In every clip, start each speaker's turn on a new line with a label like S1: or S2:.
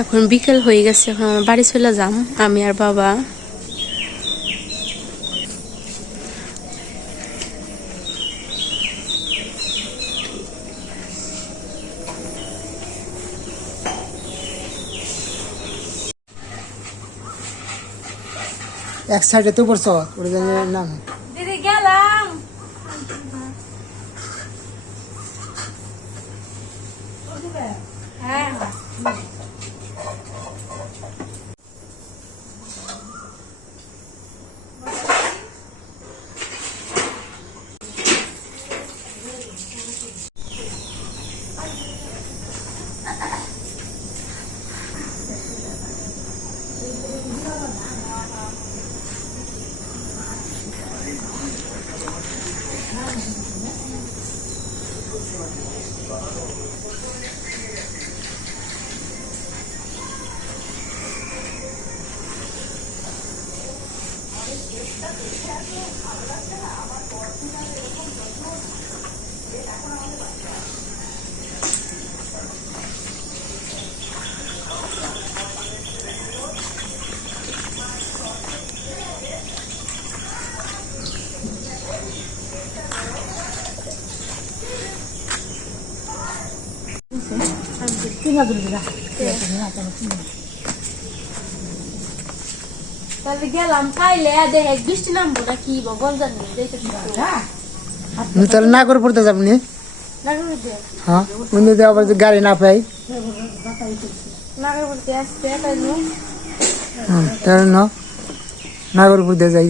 S1: এখন বিকেল হয়ে গেছে এখন আমার বাড়ি চলে যাম। আমি আর বাবা।
S2: এক সাইডে তো পড়ছ ওর নাম।
S1: দিদি গেলাম। হ্যাঁ। Kita bergerak, kita. তাহলে গেলাম খাইলে দেখে বৃষ্টি নামবো না কি বল জানি দেখে
S2: তাহলে না। করে পড়তে যাবনি হ্যাঁ আবার গাড়ি না পাই। নাগরপুর দিয়ে যাই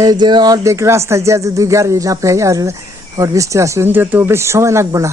S2: এই যে অর্ধেক রাস্তায় যে যদি গাড়ি না পাই আর ওর বৃষ্টি আসবে কিন্তু তো বেশি সময় লাগবে না।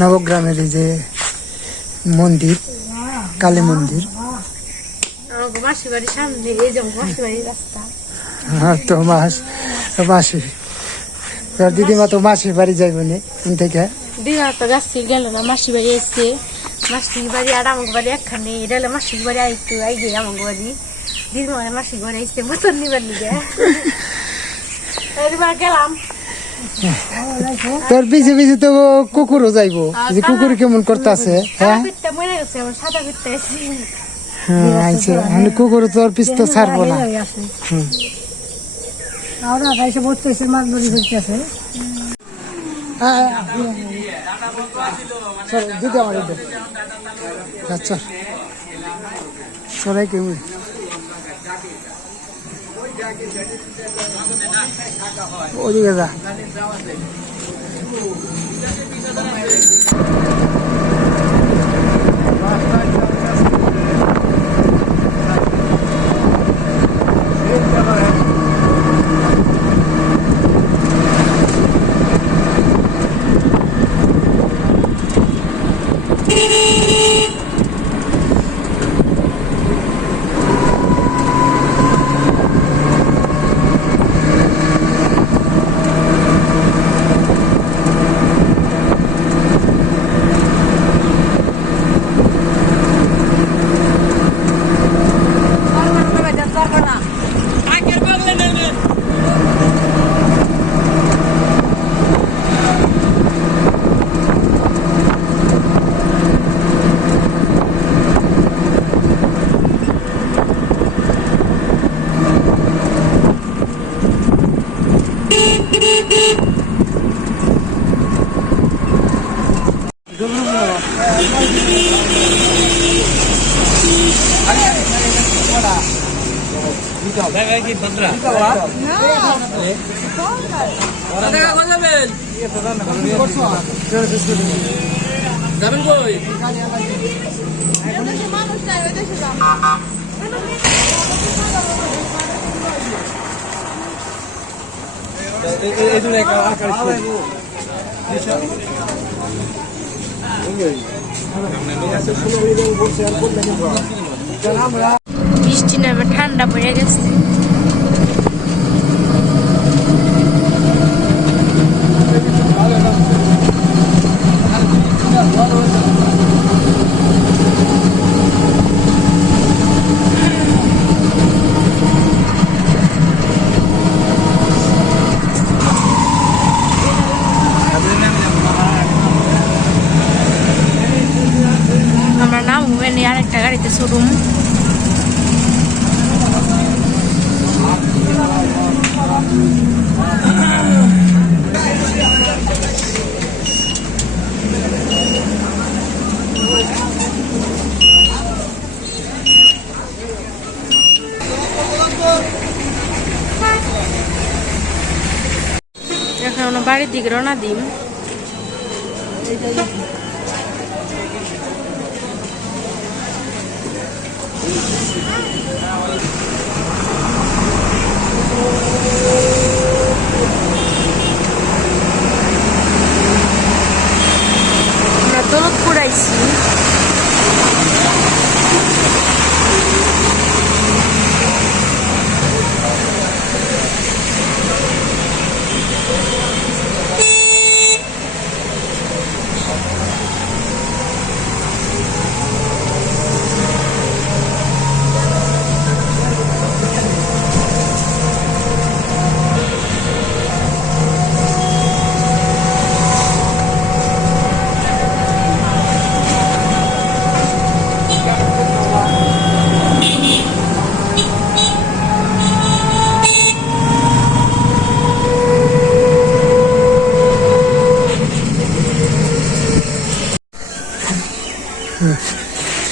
S2: নবগ্রামের এই যে মন্দির, কালী মন্দির। হ্যাঁ তো মাস মাসি দিদিমা তো মাসির বাড়ি যাইব নি কোন থেকে?
S1: দিদা তো গাছে গেল না মাসির বাড়ি এসছে মাসির বাড়ি আর আমার বাড়ি একখানে এটা হলো মাসির বাড়ি আইতো আইগে আমার বাড়ি দিদি মানে মাসির বাড়ি এসছে বোতল নিবার লিগে এবার গেলাম
S2: তোর পিছে পিছে তো কুকুরও যাইব যে কুকুর কেমন করতেছে হ্যাঁ হ্যাঁ কুকুর তোর পিছ তো ছাড়বো না হুম।
S3: আমরা এসে বসতে এসে মাছ ধরে ফেলতেছে
S2: চল দিদি আমার দিদি আচ্ছা সবাই কেমন ওদিকে যা
S4: যাবেন কই মানুষ চাই ওই দেশে এই জন্য
S1: বৃষ্টি নামে ঠান্ডা পড়ে গেছে। নিয়ে আরেকটা গাড়িতে শুরুম এখন বাড়ির দিকে রওনা দিম আমরা দৌলতপুর আইছি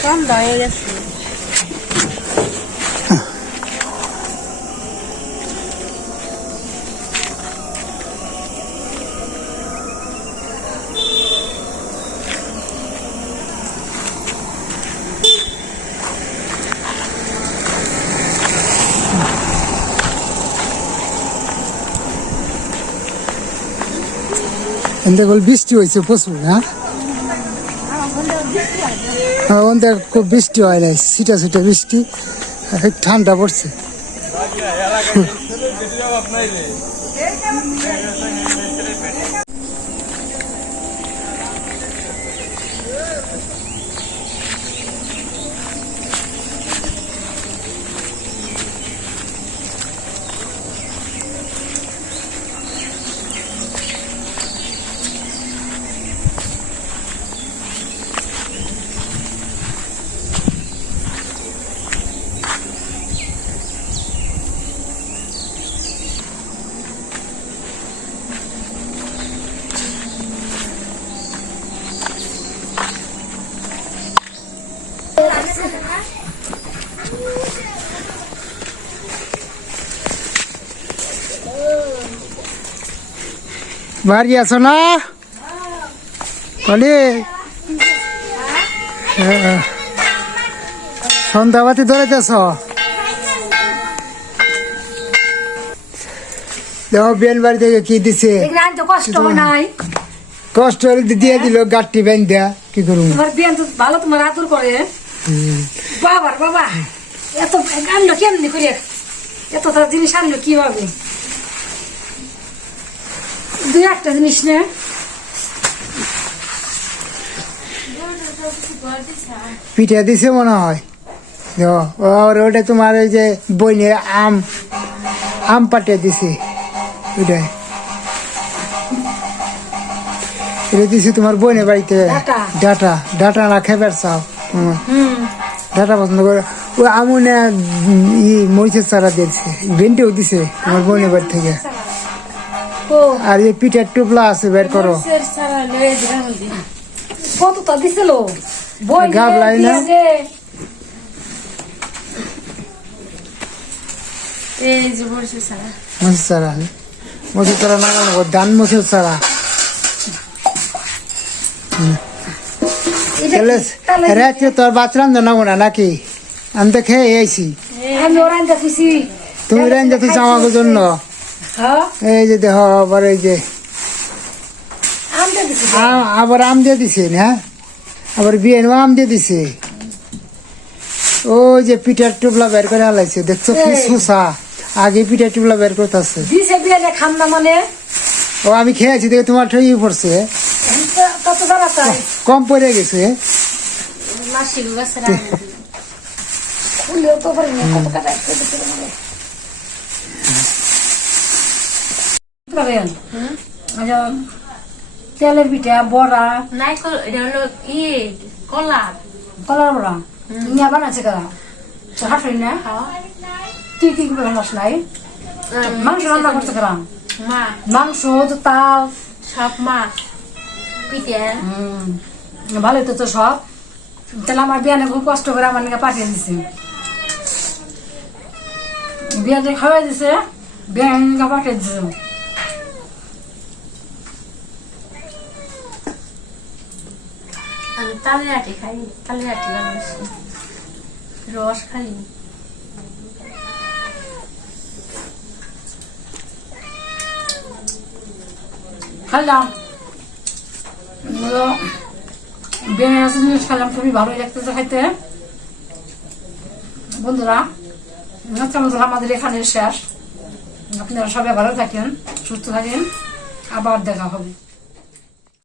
S1: সন্ধ্যা হয়ে গেছে
S2: এতে বল বৃষ্টি হয়েছে প্রচুর হ্যাঁ হ্যাঁ ওনতে খুব বৃষ্টি হয় নাই ছিটা ছিটা বৃষ্টি ঠান্ডা পড়ছে। বাড়ি আছো না? বলি। সন্ধ্যাবাতি ধরেতেছ? দেখো বেন বাড়ি থেকে কি দিছে?
S3: কষ্ট নাই।
S2: কষ্ট হলে দিয়ে দিল গাঠটি বেন দেয়া কি করব?
S3: তোমার বিয়ান তো ভালো তোমার আদর করে। বাবার বাবা এত আনলো কেমনি করে? এত জিনিস আনলো কীভাবে? দুই একটা জিনিস নে
S2: পিঠা দিছে মনে হয় আর ওটা তোমার ওই যে বইনের আম আম পাঠিয়ে দিছে। ওইটাই এটা দিছে তোমার বইনের বাড়িতে।
S3: ডাটা।
S2: ডাটা। না খেবার চাও তোমার। ডাটা পছন্দ করে। ওই আমুনে ই মরিচের চারা দিয়েছে। ভেন্ডিও দিছে তোমার বোনের বাড়ি থেকে।
S3: ও
S2: আর এই পিঠার টুপলা আছে বের করো।
S3: কত তো দিছিল? বই
S2: গাবলাই না?
S1: বলছে সারা
S2: মসুর মসুর চারা। না ধান মসুর? তাহলে রাত্রে তোর বাচ্চারাম জানাব না নাকি? আমি তো খেয়ে
S3: দেখেছি
S2: তুমি যে তুই জন্য। এই যে দেহ আবার এই যে
S3: আমি
S2: আম- আবার আম দিয়ে দিছে না? আবার বিয়ে আম দিয়ে দিছে। ওই যে পিঠার টুবলা বের করে আলাইছে দেখছ কি। সুসা? আগে পিঠার টুবলা বের করতেছে।
S3: দিছে বিয়ালে খাম না মানে?
S2: ও আমি খেয়েছি দেখে তোমার ঠই পড়ছে। কম পড়ে গেছে।
S1: মাসি গাছের
S3: খুলেও তো পারি না কত টাকা পারে আচ্ছা তেলের পিঠা বড়া।
S1: নাইকল এটা হলো ইয়ে কলা।
S3: কলার বড়া? নিয়ে বানাচ্ছে কারা? হাসি না? কি কি বানাস নাই? মাংস রান্না করতে কারা?
S1: মা
S3: মাংস তো তাল।
S1: সব মা পিঠে।
S3: ভালোই তো তো সব। তাহলে আমার বিয়ানে খুব কষ্ট করে আমার নাকি পাঠিয়ে দিছে। বিয়াতে খাওয়াই দিছে বিয়ানে পাঠিয়ে দিছে
S1: আমি খাই ভালোবাসি রস খাই।
S3: খাইলাম। খুবই ভালোই লাগতেছে খাইতে। বন্ধুরা আজকে আমাদের আমাদের এখানে শেষ। আপনারা সবাই ভালো থাকেন, সুস্থ থাকেন। আবার দেখা হবে।